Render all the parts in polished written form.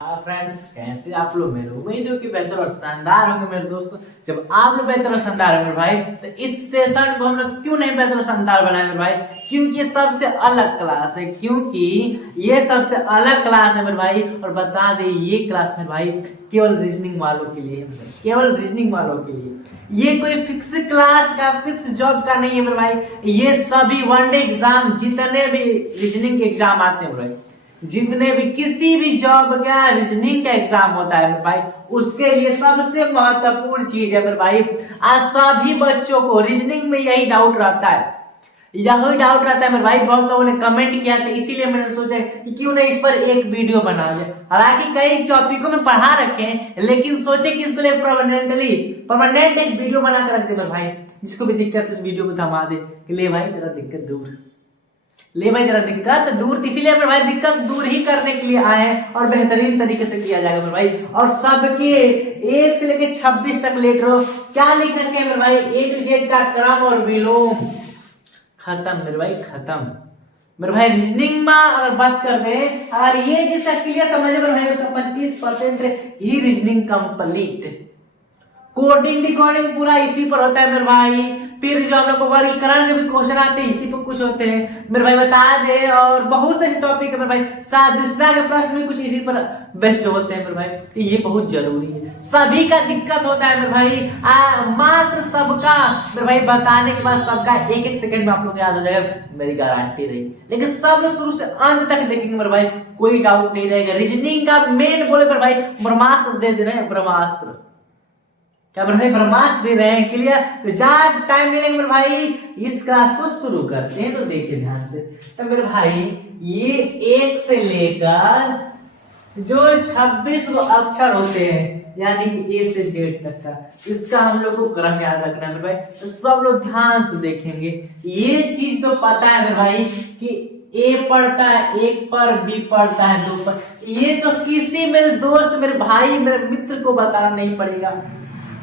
हाँ फ्रेंड्स, कैसे आप लोग। मेरे उम्मीद है कि बेहतर और शानदार होंगे मेरे दोस्तों। जब आप लोग बेहतर और शानदार है मेरे भाई, तो इस सेशन को हम लोग क्यों नहीं बेहतर और शानदार बनाए मेरे भाई? क्योंकि ये सबसे अलग क्लास है, मेरे भाई। और बता दे, ये क्लास मेरे भाई केवल रीजनिंग वालों के लिए है, केवल रीजनिंग वालों के लिए। ये कोई फिक्स क्लास का, फिक्स जॉब का नहीं है मेरे भाई। ये सभी वनडे एग्जाम, जितने भी रीजनिंग के एग्जाम आते हैं मेरे भाई, जितने भी किसी भी जॉब का रीजनिंग का एग्जाम होता है मेरे भाई, उसके लिए सबसे महत्वपूर्ण चीज है मेरे भाई। आज सभी बच्चों को रीजनिंग में यही डाउट रहता है मेरे भाई। बहुत लोगों ने कमेंट किया था, इसीलिए मैंने सोचा कि क्यों नहीं इस पर एक वीडियो बना दे। हालांकि कई टॉपिकों में पढ़ा रखे हैं, लेकिन सोचे कि इसको परमानेंट एक वीडियो बना कर रख दे मेरे भाई। जिसको भी दिक्कत है, इस वीडियो को थमा दे कि ले भाई तेरा दिक्कत दूर, इसीलिए मेरे भाई दिक्कत दूर ही करने के लिए आए हैं और बेहतरीन तरीके से किया जाएगा मेरे भाई। और सबके 1 से लेकर 26 तक लेटर क्या लिख रखे हैं मेरे भाई? A to Z का क्रम और विलोम खत्म मेरे भाई, खत्म मेरे भाई। रीजनिंग में अगर बात कर रहे हैं, अगर ये जिसका क्लियर समझे मेरे भाई, उसका 25% ही रीजनिंग कंप्लीट। कोडिंग डिकोडिंग पूरा इसी पर होता है मेरे भाई। फिर जो हम लोग को वर्गीकरण के भी क्वेश्चन आते हैं, इसी पर कुछ होते हैं मेरे भाई, बता दे। और बहुत से टॉपिक है मेरे भाई, सादिशा के प्रश्न भी कुछ इसी पर बेस्ट होते हैं मेरे भाई। तो ये बहुत जरूरी है। सभी का दिक्कत होता है मेरे भाई, मात्र सबका मेरे भाई बताने के बाद सबका 1-1 सेकंड में आप लोग याद हो जाएगा, मेरी गारंटी रही। लेकिन सब शुरू से अंत तक देखेंगे मेरे भाई, कोई डाउट नहीं रहेगा। रीजनिंग का मेन बोले मेरे भाई, ब्रह्मास्त्र दे रहे हैं, ब्रह्मास्त्र। क्या मेरे भाई ब्रह्मास्त्र दे रहे हैं? क्लियर? तो ज्यादा टाइम नहीं लेंगे मेरे भाई, इस क्लास को शुरू करते हैं। तो देखिए ध्यान से। तो मेरे भाई, ये 1 से लेकर जो 26 अक्षर होते हैं, यानी कि A से Z तक का, इसका हम लोग को क्रम याद रखना है मेरे भाई। तो सब लोग ध्यान से देखेंगे। ये चीज तो पता है मेरे भाई कि A पढ़ता है 1 पर, B पढ़ता है 2 पर। ये तो किसी मेरे दोस्त, मेरे भाई, मेरे मित्र को बताना नहीं पड़ेगा,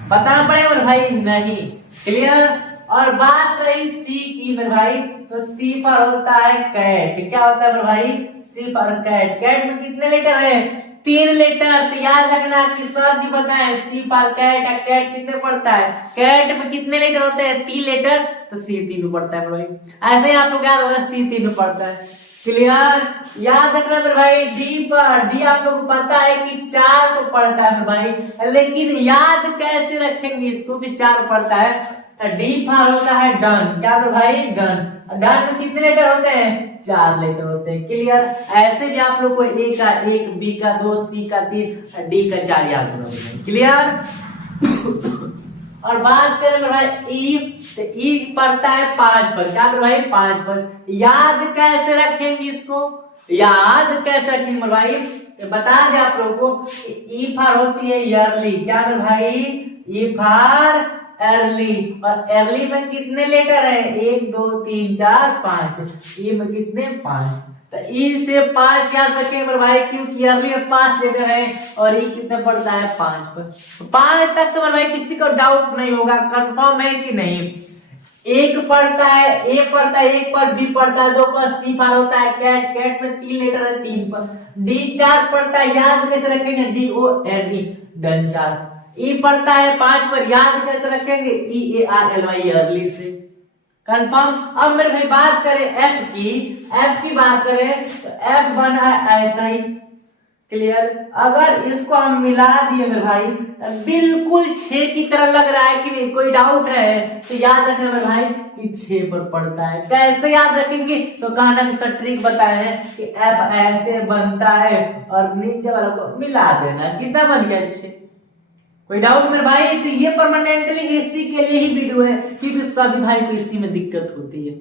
बताना पड़ेगा मेरे भाई, नहीं। क्लियर? और बात रही सी की मेरे भाई, तो सी पर होता है कैट। क्या होता है मेरे भाई? सी पर कैट। कैट में कितने लेटर है? 3 लेटर। तो याद रखना कि सर जी बताएं, सी पर कैट, कैट कितने पढ़ता है? कैट में कितने लेटर होते हैं? 3 लेटर। तो सी 3 पढ़ता है मेरे भाई। ऐसे ही आप लोग याद होगा, सी 3 पढ़ता है। क्लियर? याद रखना मेरे भाई। डी पर, डी आप लोग को पता है कि 4 को पढ़ता है मेरे भाई, लेकिन याद कैसे रखेंगे इसको कि 4 पढ़ता है? तो डी पर होता है डन। क्या मेरे भाई? डन। डन में कितने लेटर होते हैं? 4 लेटर होते हैं। क्लियर? ऐसे भी आप लोग को ए का 1, बी का 2, सी का 3, डी का 4 याद होना। क्लियर? और बात करें मेरे भाई ई, तो ई पढ़ता है 5 पर। क्या मेरे भाई? 5 पर। याद कैसे रखेंगे इसको? याद कैसे रखेंगे मेरे भाई? तो बता दे आप लोगों को, ई फॉर होती है ईयरली। क्या मेरे भाई? E for early. और अर्ली में कितने लेटर है? 1 2 3 4 5। ई में कितने? 5। तो ई से 5 याद रखें मेरे भाई, क्योंकि अर्ली में 5 लेटर है और ई कितने पढ़ता है? 5 पर। 5 तक तो मेरे भाई किसी को डाउट नहीं होगा, कंफर्म है कि नहीं? 1 पढ़ता है, ए पढ़ता है 1 पर, बी पढ़ता है 2 पर, सी पर होता है कैट, कैट में 3 लेटर है 3 पर। डी 4 पढ़ता है, याद कैसे रखेंगे? D O L E, done 4। E पढ़ता है 5 पर, याद कैसे रखेंगे? E A R L Y, early से। कंफर्म? अब मेरे भाई बात करें एफ की बात करें, तो एफ बना है ऐसा ही। क्लियर? अगर इसको हम मिला दिए मेरे भाई, बिल्कुल 6 की तरह लग रहा है कि नहीं? कोई डाउट है तो याद रखना मेरे भाई कि 6 पर पढ़ता है। कैसे याद रखेंगे? तो कहना कि सर ट्रिक बताए हैं कि एफ ऐसे बनता है और नीचे वाला को मिला देना। कितना बन गया? 6। कोई डाउट मेरे भाई? तो ये परमानेंटली इसी के लिए ही वीडियो है, क्योंकि सभी भाई को इसी में दिक्कत होती है।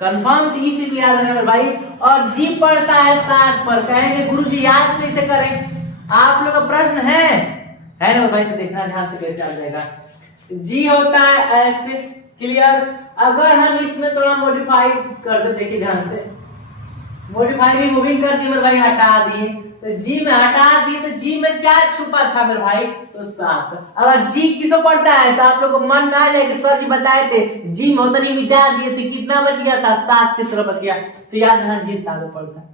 कंफर्म? तो इसी को याद रखना मेरे भाई। और जी पढ़ता है 60 पर। कहेंगे गुरुजी याद कैसे करें? आप लोग का प्रश्न है ना भाई? तो देखना ध्यान से कैसे आ जाएगा। जी होता है ऐसे। क्लियर? अगर हम इसमें थोड़ा मॉडिफाई कर दे, देखिए ध्यान से, मॉडिफाई रिमूविंग कर दी मेरे भाई, हटा दिए। तो जी में हटा दी, तो जी में क्या छुपा था मेरे भाई? तो 7। अगर जी किसको पढ़ता है तो आप लोग को मन ना जाए कि सर जी बताए थे जी में होता नहीं, मिटा दिए थे, कितना बच गया था? 7 की तरह बच गया। तो याद रखना जी 7 पढ़ता है।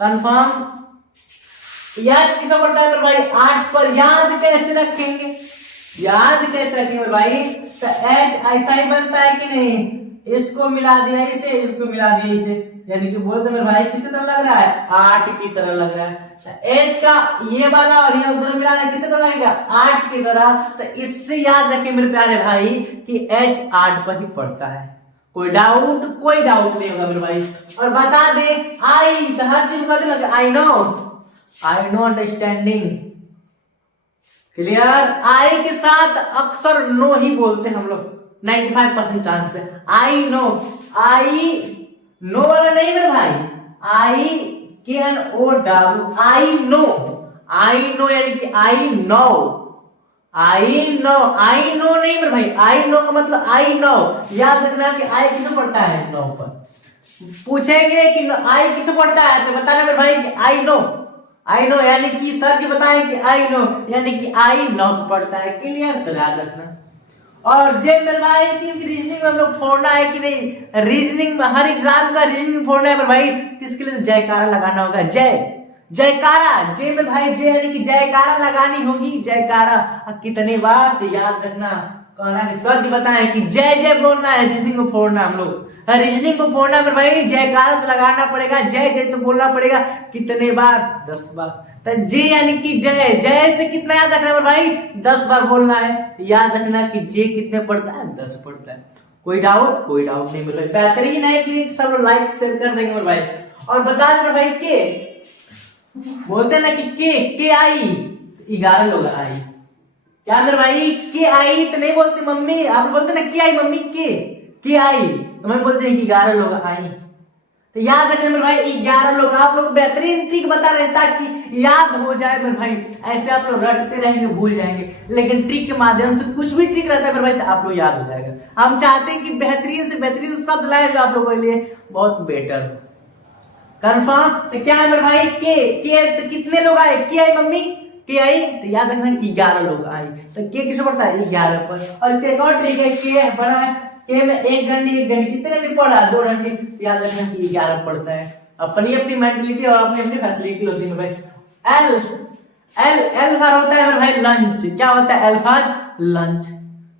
कंफर्म? याद किसमें पड़ता है मेरे भाई 8 पर। याद कैसे रखेंगे, याद कैसे रखेंगे मेरे भाई, तो एच ऐसा ही बनता है कि नहीं, इसको मिला दिया इसे, इसको मिला दिया इसे, यानी कि बोलते मेरे भाई किसकी तरह लग रहा है, 8 की तरह लग रहा है। एच का ये वाला और ये उधर मिला है, किसकी तरह लगेगा, 8 की तरह। तो इससे याद रखें मेरे प्यारे भाई कि एच 8 पर ही पड़ता है। कोई डाउट, कोई डाउट नहीं होगा मेरे भाई। और बता दे आई, तो हर चीज कर दे, I know, I know understanding, clear. I के साथ अक्सर नो ही बोलते हैं हम लोग, 95% चांस है। आई नो, आई नो वाला नहीं मेरे भाई, I can O W, I know, I know यानी कि I know, I know, I know नहीं मेरे भाई, आई नो का मतलब आई नो। याद रखना कि आई किसे पढ़ता है, नो पर। पूछेंगे कि आई किसे पढ़ता है, तो बताना मेरे भाई कि आई नो, आई नो यानी कि सर जी बताएं कि आई नो यानी कि आई नो पढ़ता है, क्लियर। तो याद रखना। और जे मेरे भाई रीजनिंग में हम लोग फोड़ना है कि नहीं, रीजनिंग में हर एग्जाम का रीजनिंग फोड़ना है मेरे भाई, किसके लिए, जयकारा लगाना होगा, जय, जयकारा, जय मेरे भाई, जय यानी कि जयकारा लगानी होगी, जयकारा। कितनी बार, तो याद रखना, कहना कि सर जी बताएं कि जय जय बोलना है, रीजनिंग को फोड़ना हम लोग, रीजनिंग को फोड़ना मेरे भाई, जयकारा तो लगाना पड़ेगा, जय जय तो बोलना पड़ेगा, कितने बार, 10 बार। तो जे यानी कि जय, जय से कितना याद रखना है भाई, 10 बार बोलना है। तो याद रखना कि जे कितने पढ़ता है, 10 पढ़ता है। कोई डाउट, कोई डाउट नहीं मेरे भाई, बेहतरीन है कि सब लोग लाइक शेयर कर देंगे मेरे भाई। और बता दे भाई के बोलते ना कि के आई, 11 लोग आई, क्या मेरे भाई, के आई तो नहीं बोलते मम्मी, आप बोलते ना के आई मम्मी, के आई, तो मैं बोलते हैं कि 11 लोग आई। तो याद रखना मेरे भाई 11 लोग। आप लोग बेहतरीन ट्रिक बता रहे हैं ताकि याद हो जाए मेरे भाई, ऐसे आप लोग रटते रहेंगे भूल जाएंगे, लेकिन ट्रिक के माध्यम से कुछ भी ट्रिक रहता है मेरे भाई तो आप लोग याद हो जाएगा। हम चाहते हैं कि बेहतरीन से बेहतरीन शब्द लाए आप लोगों के लिए बहुत बेटर कंफर्म। तो क्या है मेरे भाई, के तो कितने लोग आए, के आई मम्मी, के आई, तो याद रखना 11 लोग आए। तो के किसे पड़ता है, 11 पर। और इसका एक और ट्रिक है, के बड़ा है, के में 1 घंटे, 1 घंटे कितने घंटे पढ़ा, 2 घंटे, याद रखना कि 11 पढ़ता है। अपनी अपनी मेंटलिटी और अपनी अपनी फैसिलिटी होती है मेरे भाई। एल एल एल फॉर होता है मेरे भाई लंच, क्या होता है, एल फॉर लंच,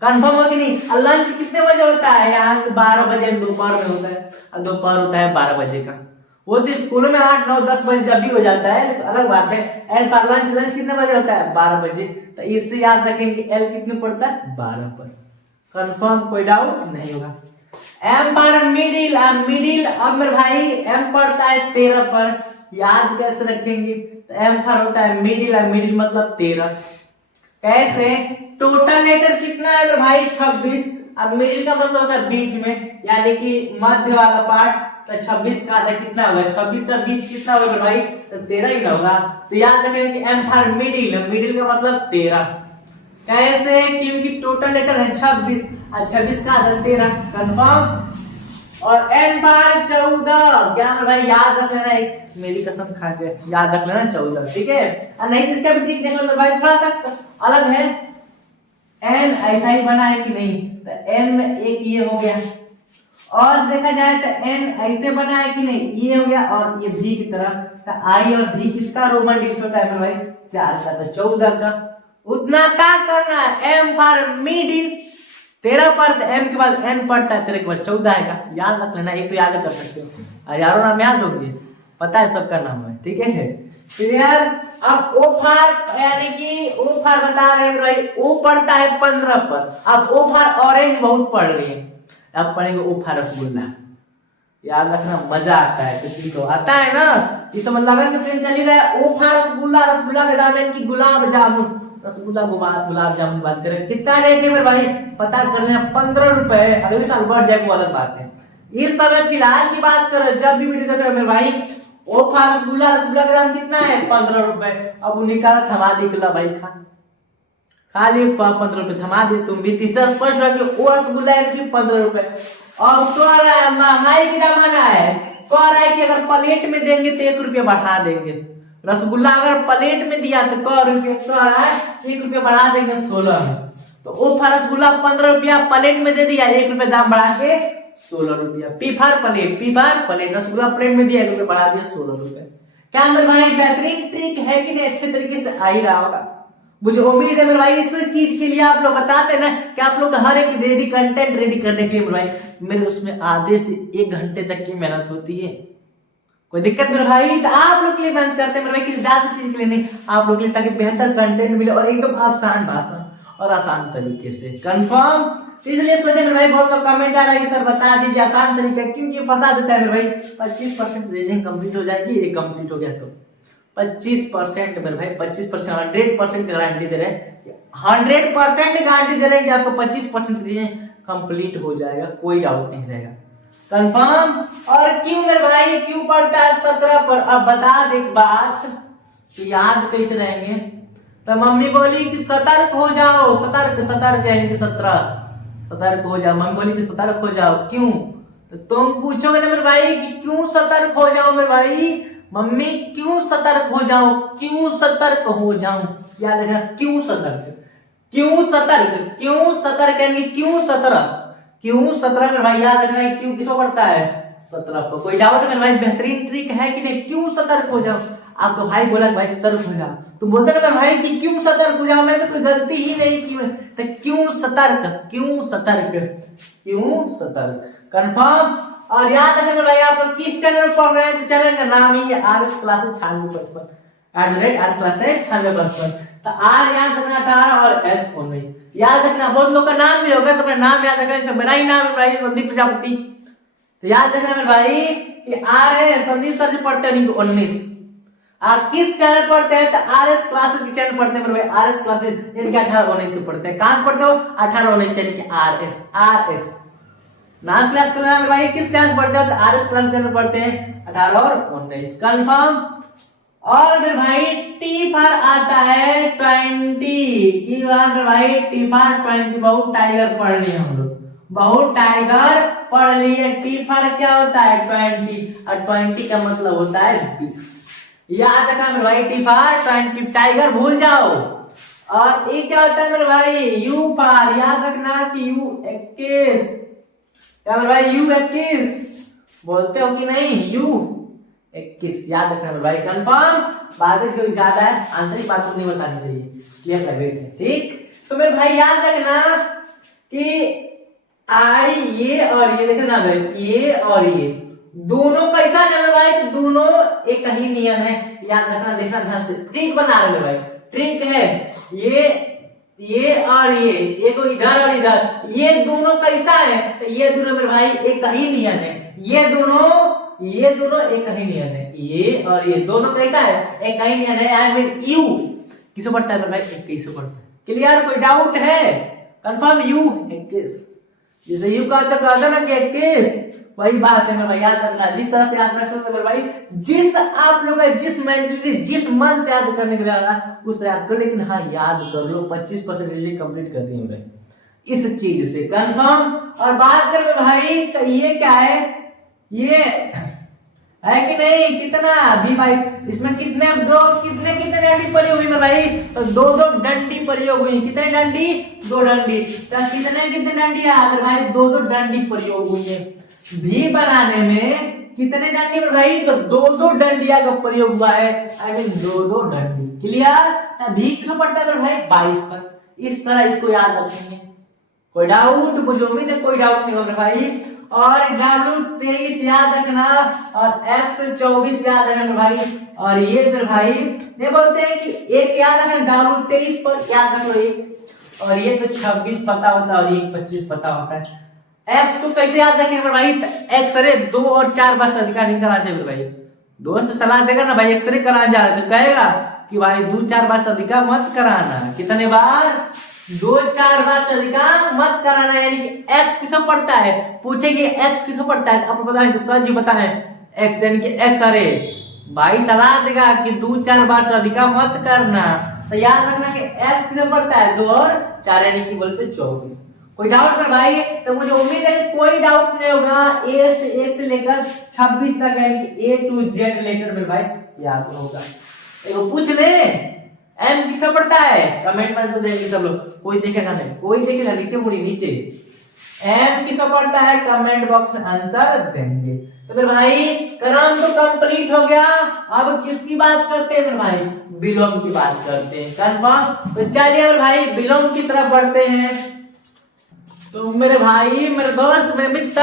कंफर्म हो कि नहीं। लंच कितने बजे होता है, यहाँ से 12 बजे दोपहर में होता है, और दोपहर होता है 12 बजे का। वो तो स्कूलों में 8, 9, 10 बजे जब भी हो जाता है, अलग बात है। एल फॉर लंच, लंच कितने बजे होता है, 12 बजे। तो इससे याद रखेंगे एल कितने पड़ता है, 12 पर। कंफर्म, कोई डाउट नहीं होगा। एम पर मिडिल, मिडिल अब मेरे भाई एम पड़ता है 13 पर, याद कैसे रखेंगे, तो एम पर होता है मिडिल, मिडिल मतलब 13। कैसे, टोटल लेटर कितना है मेरे भाई, 26। अब मिडिल का मतलब होता है बीच में, यानी कि मध्य वाला पार्ट। तो 26 का आधा कितना होगा, 26 का बीच कितना होगा मेरे भाई, तो 13 ही ना होगा। तो याद रखेंगे कि एम फॉर मिडिल, मिडिल का मतलब 13। कैसे, क्योंकि टोटल लेटर है 26 और 26 का आधा 13, कंफर्म। और एन फॉर 14, क्या मेरे भाई याद रख लेना, एक मेरी कसम खा के याद रख लेना 14, ठीक है। और नहीं तो इसका भी ट्रिक देख लो मेरे भाई, थोड़ा सा अलग है। एन ऐसा ही बना है कि नहीं, तो एन में एक ये हो गया, और देखा जाए तो एन ऐसे बना है कि नहीं, ये हो गया, और ये भी की तरह। तो आई और भी किसका रोमन डिजिट होता है भाई, 4 का, तो 14 का। उतना क्या करना है, एम फॉर मिडिल 13 पर, तो एम के बाद एन पड़ता है, 13 के बाद 14 आएगा, याद रख लेना, एक तो याद कर सकते हो, यारों नाम याद होंगे, पता है सबका नाम है, ठीक है क्लियर। अब ओ फॉर यानी कि ओ फॉर बता रहे हैं भाई, ओ पड़ता है 15 पर। अब ओ फॉर ऑरेंज बहुत पढ़ लिए, अब पढ़ेंगे ओ फॉर रसगुल्ला, याद रखना, मजा आता है किसी को, आता है ना, इस समय लगन का सीन चल ही रहा है। ओ फॉर रसगुल्ला, रसगुल्ला के दाम की गुलाब जामुन, रसगुल्ला गुलाब जामुन बात करें, कितना रेट है मेरे भाई, पता कर लेना, 15 रुपए। अगले साल बढ़ जाए वो अलग बात है, इस समय फिलहाल की बात करो, जब भी वीडियो देख रहे हो मेरे भाई, ओ फॉर रसगुल्ला, रसगुल्ला का दाम कितना है, 15 रुपए। अब वो निकाला, थमा दी गुला भाई, खाली 15 रुपए थमा दी, तुम भी तीसरा स्पष्ट रखिए, वो रसगुल्ला है 15 रुपए। अब कह रहा है महंगाई का जमाना है, कह रहा है कि अगर प्लेट में देंगे तो 1 रुपया बढ़ा देंगे, रसगुल्ला अगर प्लेट में दिया तो कह रहा है 1 रुपया बढ़ा देंगे 16 में। तो ओ फॉर रसगुल्ला 15 रुपया, प्लेट में दे दिया 1 रुपया दाम बढ़ा के 16 रुपया। P for plate, P for plate, rasgulla plate में दिया 1 रुपया बढ़ा दिया 16 रुपये। क्या मेरे भाई बेहतरीन ट्रिक है कि नहीं, अच्छे तरीके से आ ही रहा होगा। मुझे उम्मीद है मेरे भाई इस चीज के लिए आप लोग बताते हैं ना कि आप लोग हर एक रेडी कंटेंट रेडी करने के लिए मेरे भाई मेरे उसमें आधे से 1 घंटे तक की मेहनत होती है। कोई दिक्कत मेरे भाई, तो आप लोग के लिए मेहनत करते हैं मेरे भाई, किसी ज्यादा चीज के लिए नहीं, आप लोग के लिए, ताकि बेहतर कंटेंट मिले और एकदम आसान भाषा और आसान तरीके से। कंफर्म? इसलिए सोचे मेरे भाई, बहुत लोग कमेंट आ रहा है कि सर बता दीजिए आसान तरीका, क्योंकि फंसा देता है मेरे भाई। 25% रीजनिंग कंप्लीट हो जाएगी, ये कंप्लीट हो गया तो 25% मेरे भाई, 25% 100% गारंटी दे रहे हैं, 100% गारंटी दे रहे हैं कि आपको 25% रीजनिंग कंप्लीट हो जाएगा, कोई डाउट नहीं रहेगा। कंफर्म? और क्यों मेरे भाई, क्यों पढ़ता है 17 पर? अब बता दे एक बात, याद कैसे रहेंगे? तो मम्मी बोली कि सतर्क हो जाओ, सतर्क सतर्क यानी कि 17 सतर्क हो जाओ। मम्मी बोली कि सतर्क हो जाओ, क्यों? तो तुम पूछोगे ना मेरे भाई कि क्यों सतर्क हो जाओ मेरे भाई, मम्मी क्यों सतर्क हो जाओ, क्यों सतर्क हो जाऊं, याद रखना, क्यों सतर्क, क्यों सतर्क, क्यों सतर्क यानी क्यों 17, क्यों 17 मेरे भाई, याद रखना है क्यों किसको पड़ता है, 17 पर। कोई डाउट मेरे भाई, बेहतरीन ट्रिक है कि नहीं, क्यों सतर्क हो जाओ। आपका भाई बोला भाई सतर्क हो जाओ, तुम बोलते ना मेरे भाई कि क्यों सतर्क हो जाओ, मैं तो कोई गलती ही नहीं की, तो क्यों सतर्क, क्यों सतर्क, क्यों सतर्क। कंफर्म? और याद रखना मेरे भाई, आप लोग किस चैनल पर पढ़ रहे हैं, तो चैनल का नाम ही है आरएस क्लासेस 9655 @RS क्लासेस 9655। तो आर याद रखना 18 और एस 19 याद रखना। बहुत लोग का नाम भी होगा, तो अपना नाम याद रखना, जैसे मेरा ही नाम है भाई संदीप प्रजापति, तो याद रखना मेरे भाई कि आर है संदीप सर से पढ़ते हैं 19। आप किस चैनल पढ़ते हैं, तो आरएस क्लासेस के चैनल पढ़ते हैं मेरे भाई, आरएस क्लासेस यानी कि 18-19 से पढ़ते हैं। कहां से पढ़ते हो? 18-19 यानी कि आरएस, आरएस नाम याद करना मेरे भाई, किस चैनल पढ़ते हो, तो आरएस क्लासेस चैनल पढ़ते हैं 18 और 19। कंफर्म? और मेरे भाई टी फॉर आता है 20 की बार मेरे भाई, टी फॉर 20 बहुत टाइगर पढ़ लिए हम लोग, बहुत टाइगर पढ़ लिए। टी फॉर क्या होता है 20, और 20 का मतलब होता है 20। याद रखना मेरे भाई, टी फॉर 20 टाइगर भूल जाओ। और ये क्या होता है मेरे भाई, यू फॉर, याद रखना कि यू 21, क्या मेरे भाई यू 21 बोलते हो कि नहीं, यू 21 याद रखना मेरे भाई। कंफर्म? बातें जो ज्यादा है आंतरिक बात तो नहीं बतानी चाहिए, क्लियर प्राइवेट है, ठीक। तो मेरे भाई याद रखना कि आई, ये और ये देखना भाई, ये और ये दोनों कैसा है मेरे भाई, तो दोनों एक ही नियम है, याद रखना। देखना ध्यान से, ट्रिक बना रहे मेरे भाई, ट्रिक है ये और ये, एक इधर और इधर, ये दोनों कैसा है, तो ये दोनों मेरे भाई एक ही नियम है, ये दोनों एक ही नियम है, ये और ये दोनों कैसा है, एक ही नियम है। आई मीन यू किसको पढ़ता है मेरे भाई, 21 को पढ़ता है। क्लियर? कोई डाउट है? कंफर्म? यू 21 जैसे यू का अर्थ कहता ना कि 21, वही बात है मेरे भाई, याद रखना। जिस तरह से याद रख सकते मेरे भाई, जिस आप लोग जिस मेंटलिटी जिस मन से याद करने के लिए रहा उस याद कर, लेकिन हाँ याद कर लो, 25% रीजनिंग कंप्लीट कर दी है इस चीज से। कंफर्म? और बात करें भाई, तो ये क्या है, ये है कि नहीं, कितना B22, इसमें कितने डंडी प्रयोग हुई मेरे भाई, तो 2 डंडी प्रयोग हुई। कितने डंडी? 2 डंडी। तो कितने डंडी है मेरे भाई, 2 डंडी प्रयोग हुई है। भी बनाने में कितने डंडी मेरे भाई, तो 2 डंडिया का प्रयोग हुआ है, आई मीन 2 डंडी। क्लियर? भी किसको पड़ता है मेरे भाई, 22 पर। इस तरह इसको याद रखेंगे। कोई डाउट? मुझे उम्मीद है कोई डाउट नहीं होगा भाई। और W23 याद रखना, और X24 याद रखना भाई। और ये मेरे भाई ये बोलते हैं कि एक याद रखना, W23 पर याद रखो एक, और ये तो 26 पता होता है और ये 25 पता होता है। X को कैसे याद रखेंगे मेरे भाई, एक्सरे 2 और 4 बार से अधिक नहीं करना चाहिए मेरे भाई। दोस्त सलाह देगा ना भाई, एक्सरे कराने जा रहे तो कहेगा कि भाई 2-4 बार से अधिक मत कराना। कितने बार? 2-4 बार से अधिक मत कराना। यानी कि x किसको पड़ता है, पूछेंगे x किसको पड़ता है, आपको बताएं सर जी बताएं x यानी कि x। अरे भाई सलाह देगा कि 2-4 बार से अधिक मत करना, तो याद रखना कि x किसको पड़ता है, 2 और 4 यानी कि बोलते 24। कोई डाउट में भाई? तो मुझे उम्मीद है कि कोई डाउट नहीं होगा। A से 1 से लेकर 26 तक यानी कि A to Z लेटर में भाई याद होगा। एगो पूछ ले, M किसका पड़ता है, कमेंट में से देंगे सब लोग, कोई देखेगा नहीं, कोई देखेगा नीचे मुड़ी नीचे, एम किसको पढ़ता है, कमेंट बॉक्स में आंसर देंगे। तो फिर भाई क्रम तो कंप्लीट हो गया, अब किसकी बात करते हैं फिर भाई, विलोम की बात करते हैं, कंफर्म। तो चलिए फिर भाई विलोम की तरफ बढ़ते हैं। तो मेरे भाई, मेरे दोस्त, मेरे मित्र,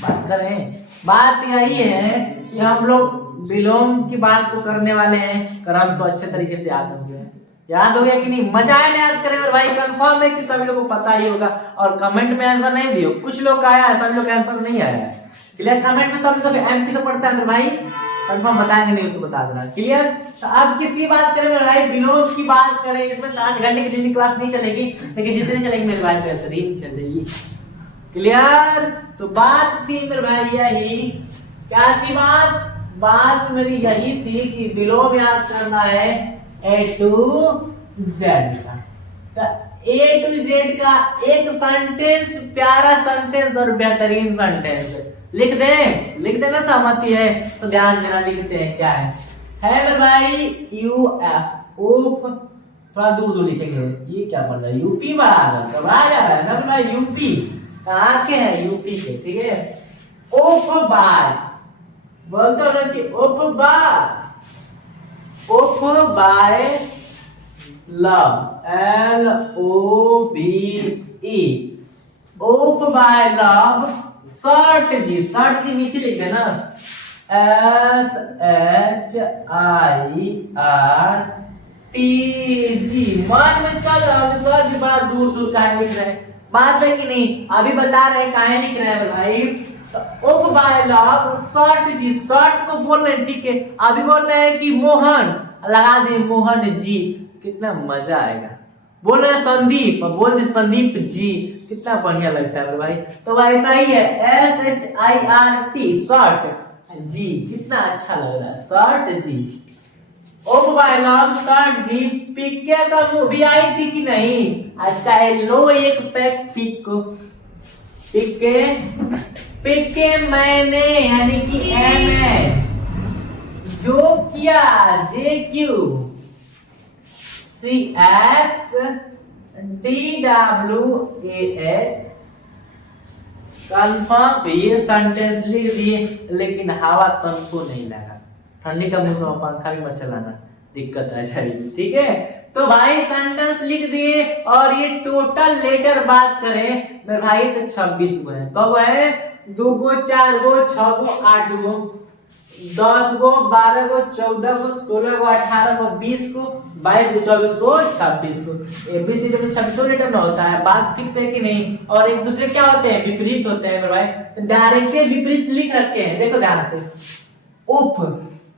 बात करें, बात यही है कि हम लोग विलोम की बात तो करने वाले हैं, क्रम तो अच्छे तरीके से याद हो गया, याद हो गया कि नहीं, मजा आया याद करें और भाई कंफर्म है कि सभी लोगों को पता ही होगा। और कमेंट में आंसर नहीं दियो, कुछ लोग का आया है, सभी लोग का आंसर नहीं आया है, क्लियर। कमेंट में सब लोग एम किसे पढ़ता है मेरे भाई, कंफर्म बताएंगे नहीं उसको बता देना, क्लियर। तो अब किसकी बात करें मेरे भाई, विलोम की बात करें। इसमें 8 घंटे की जितनी क्लास नहीं चलेगी, लेकिन जितनी चलेगी मेरे भाई बेहतरीन चलेगी, क्लियर। तो बात थी मेरे भाई यही, क्या थी बात, बात मेरी यही थी कि विलोम याद करना है ए टू जेड का। तो ए टू जेड का एक सेंटेंस, प्यारा सेंटेंस और बेहतरीन सेंटेंस लिख दे ना, सहमति है तो ध्यान देना, लिखते हैं क्या है मेरे भाई, यू एफ उफ, थोड़ा दूर दूर लिखेंगे, ये क्या पढ़ रहा है, यूपी बराबर घबरा जा रहा है ना भाई, यूपी कहाँ के है, यूपी के, ठीक है। उफ बाय, बोलते हो ना कि uff by love, L O B E, uff by love shirt G, shirt G नीचे लिख देना, S H I R T G. मन में चल रहा है सर, बड़ा दूर दूर कहाँ लिख रहे हैं, बात है कि नहीं, अभी बता रहे हैं कहाँ लिख रहे हैं भाई। तो उप bye love shirt G, shirt को बोल रहे हैं, ठीक है। अभी बोल रहे हैं कि मोहन, लगा दे मोहन जी, कितना मजा आएगा। बोल रहे हैं संदीप, बोल दे संदीप जी, कितना बढ़िया लगता है भाई। तो ऐसा ही है, S H I R T shirt जी, कितना अच्छा लग रहा है, शर्ट जी। उप बाय लव शर्ट जी, पिके का मूवी आई थी कि नहीं, अच्छा लो एक पैक पिक, पिके मैंने यानी कि एम है, जो किया J Q C X D W A H, confirm. ये सेंटेंस लिख दिए, लेकिन हवा तुमको नहीं लगा, ठंडी का मौसम, पंखा भी मत चलाना, दिक्कत आ जाएगी, ठीक है। तो भाई सेंटेंस लिख दिए, और ये टोटल लेटर बात करें मेरे भाई तो 26 गो है, कब है, 2 गो 4 गो 6 गो 8 गो 10 गो 12 गो 14 गो 16 गो 18 गो 20 गो 22 गो 24 गो 26 गो। एबीसीडी में 26 लेटर में होता है, बात फिक्स है कि नहीं। और एक दूसरे क्या होते हैं, विपरीत होते हैं मेरे भाई, तो डायरेक्ट विपरीत लिख रखे हैं, देखो ध्यान से। उफ,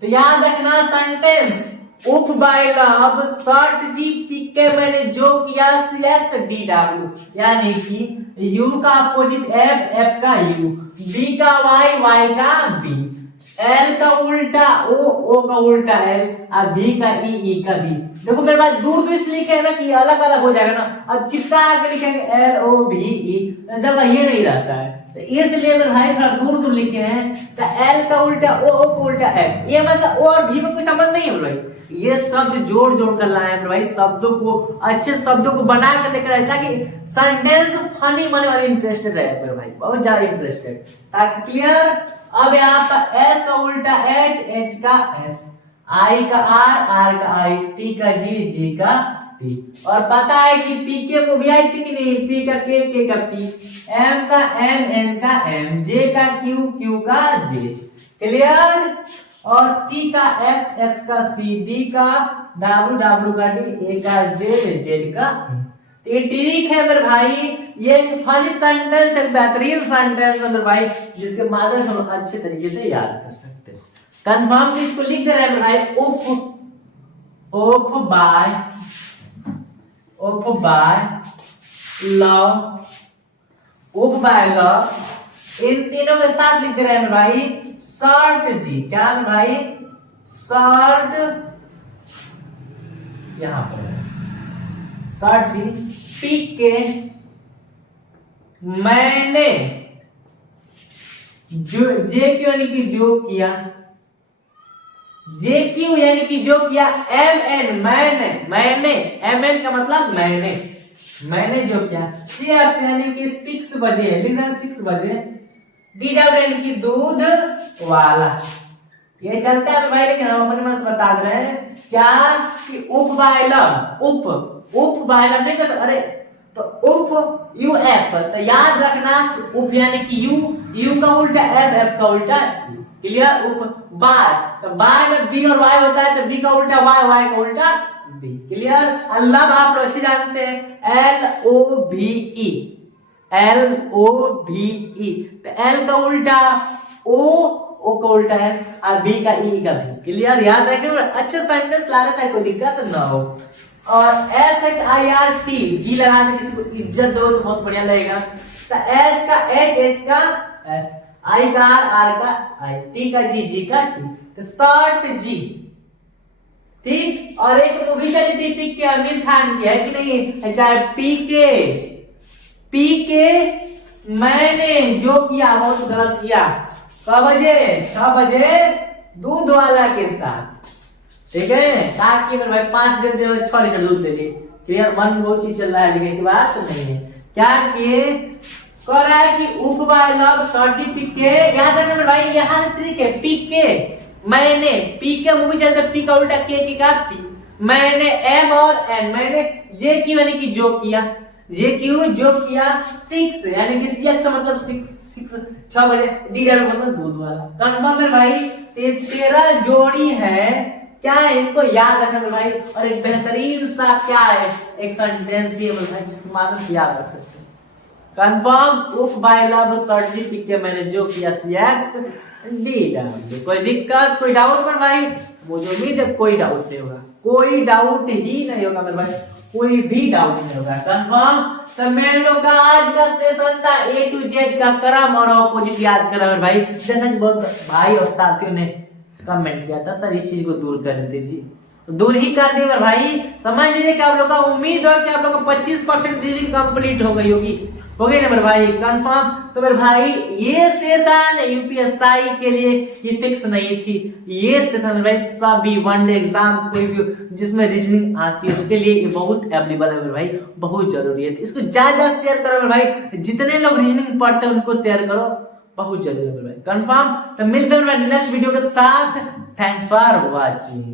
तो याद रखना सेंटेंस, उफ बाय लव शर्ट जी पीके मैंने जो किया सीएक्स डी डब्ल्यू, यानी कि यू का अपोजिट एफ, एफ का यू, बी का वाई, वाई का बी, एल का उल्टा ओ, ओ का उल्टा एल, और बी का ई, ई का बी। देखो मेरे पास दूर दूर इसलिए लिखे है ना कि अलग अलग हो जाएगा ना, अब चिपका के लिखेंगे एल ओ बी ई, जगह ये नहीं रहता है, तो इसलिए मेरे भाई थोड़ा दूर दूर लिखे हैं। तो एल का उल्टा ओ, ओ का उल्टा एल, ये मतलब ओ और भी में कोई संबंध नहीं है भाई, ये शब्द जोड़ जोड़ कर लाए हैं भाई, शब्दों को, अच्छे शब्दों को बना कर लेकर आए, ताकि सेंटेंस फनी बने और इंटरेस्टेड रहे मेरे भाई, बहुत ज्यादा इंटरेस्टेड, ताकि क्लियर। अब यहाँ पर एस का उल्टा एच, एच का एस, आई का आर, आर का आई, टी का जी, जी का टी। और पता है कि पी के को भी आई थी कि नहीं, पी का के का पी, एम का एन, एन का एम, जे का क्यू, क्यू का जे, क्लियर। और सी का एक्स, एक्स का सी, डी का डब्ल्यू, डब्ल्यू का डी, ए का जेड, जेड का ये ट्रिक है मेरे भाई, ये एक फनी सेंटेंस, एक बेहतरीन सेंटेंस है मेरे भाई, जिसके माध्यम से हम अच्छे तरीके से याद कर सकते हैं। कंफर्म इसको लिख दे रहे हैं मेरे भाई, उफ बाय लव, उफ बाय लव, इन तीनों के साथ लिख दे रहे हैं मेरे भाई, शर्ट जी, क्या मेरे भाई, शर्ट, यहां पर शर्ट जी पीके मैंने जो, जे क्यू यानी कि जो किया, जे क्यू यानी कि जो किया, एम एन मैंने, मैंने, एम एन का मतलब मैंने, मैंने जो किया सिक्स यानी कि 6 बजे, लिख दें 6 बजे, डीडब्ल्यू यानी कि दूध वाला। ये चलता है भाई, लेकिन हम अपने मन से बता दे रहे हैं क्या कि उप बायलब, उप बायलब नहीं कहते, अरे तो उप यू एफ, तो याद रखना कि उप यानी कि यू का उल्टा एफ, एफ का उल्टा, क्लियर। उप बाय, तो बाय में बी और वाई होता है, तो बी का उल्टा वाई, वाई का उल्टा बी, क्लियर। अल्लाह आप अच्छे जानते हैं एल ओ भी ई, एल ओ भी ई, तो एल का उल्टा ओ का उल्टा है और बी का ई का भी, क्लियर। याद रखें, अच्छे सेंटेंस ला रहे थे, कोई दिक्कत ना हो। और S H I R T, जी लगा दे, किसी को इज्जत दो तो बहुत बढ़िया लगेगा। तो एस का एच, एच का एस, आई का आर का आई, टी का जी, जी का टी, तो शॉर्ट जी, ठीक। और एक मूवी चली थी पिक के, आमिर खान की, है कि नहीं, चाहे पी के मैंने जो किया बहुत गलत किया, क बजे 6 बजे दूध वाला के साथ, ठीक है, ताकि मेरे भाई 5 लीटर 6 लीटर दूध दे दे, क्लियर। मन वो चीज चल रहा है, लेकिन ऐसी बात तो नहीं है। क्या किए कह रहा है कि उप बाय लव सर्टिफिकेट, याद रखना मेरे भाई, यहाँ ट्रिक है, पी के मैंने, पी के मूवी चलते, पी का उल्टा के का पी, मैंने एम और एन, मैंने जे क्यू यानी कि जो किया, जे क्यू जो किया, 6 यानी कि सी अच्छा मतलब 6 बजे, डी डब्ल्यू मतलब दूध वाला। कंफर्म है भाई, 13 जोड़ी है, क्या है इनको याद रखना मेरे भाई। और एक बेहतरीन सा क्या है, एक सेंटेंस ये मेरे भाई, जिसके माध्यम से याद रख सकते हैं। कंफर्म उप बाय लव सर्टिफिकेट मैंने जो किया, सीएक्स डी डब्ल्यू। कोई दिक्कत, कोई डाउट मेरे भाई, मुझे उम्मीद है कोई डाउट नहीं होगा, कोई डाउट ही नहीं होगा मेरे भाई, कोई भी डाउट नहीं होगा। कंफर्म। तो मेरे लोग का आज का सेशन था ए टू जेड का क्रम और ऑपोजिट याद करा मेरे भाई। जैसा कि बहुत भाई और साथियों ने कमेंट किया था, सर इस चीज को दूर कर दीजिए, दूर ही कर दिए भाई। समझ लीजिए कि आप लोग का उम्मीद है कि आप लोग का 25% रीडिंग कंप्लीट हो गई होगी, हो गई ना मेरे भाई, कंफर्म। तो मेरे भाई ये सेशन यूपीएसआई के लिए ये फिक्स नहीं थी, ये सेशन मेरे भाई सभी वनडे एग्जाम कोई भी जिसमें रीजनिंग आती है उसके लिए ये बहुत अवेलेबल है मेरे भाई, बहुत जरूरी है। इसको ज्यादा शेयर करो मेरे भाई, जितने लोग रीजनिंग पढ़ते हैं उनको शेयर करो, बहुत जरूरी है मेरे भाई, कंफर्म। तो मिलते हैं नेक्स्ट वीडियो के साथ, थैंक्स फॉर वॉचिंग।